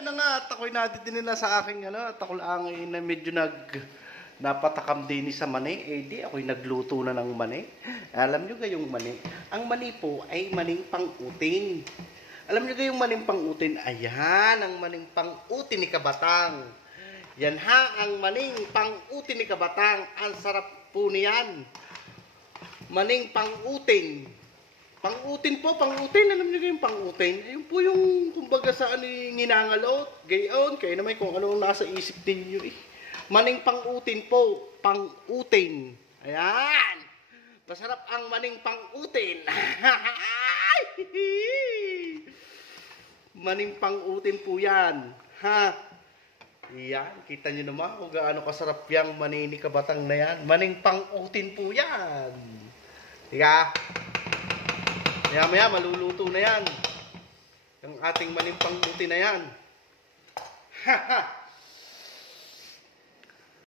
yun na nga, at ako'y nadidinin na sa aking at ako lang ay na medyo napatakam din sa mani, di ako'y nagluto na ng mani. Alam nyo gayong mani? Ang mani po ay maning pang-utin. Alam nyo gayong maning pang-utin? Ayan, ang maning pang-utin ni Kabatang. Yan ha, ang maning pang-utin ni Kabatang. Ang sarap po niyan. Maning pang-utin. Pang-utin po, pang-utin. Alam niyo yung pang-utin? Ayun po yung, kumbaga saan nginangalot. Gayon, kayo naman kung anong nasa isip ninyo eh. Maning pang-utin po, pang-utin. Ayan. Masarap ang maning pang-utin. Maning pang-utin po yan. Ha? Yan, kita nyo naman kung gaano kasarap yung mani ni Kabatang na yan. Maning pang-utin po yan. Diga? Maya-maya, maluluto na yan. Yung ating maning pang-utin na yan. Ha ha!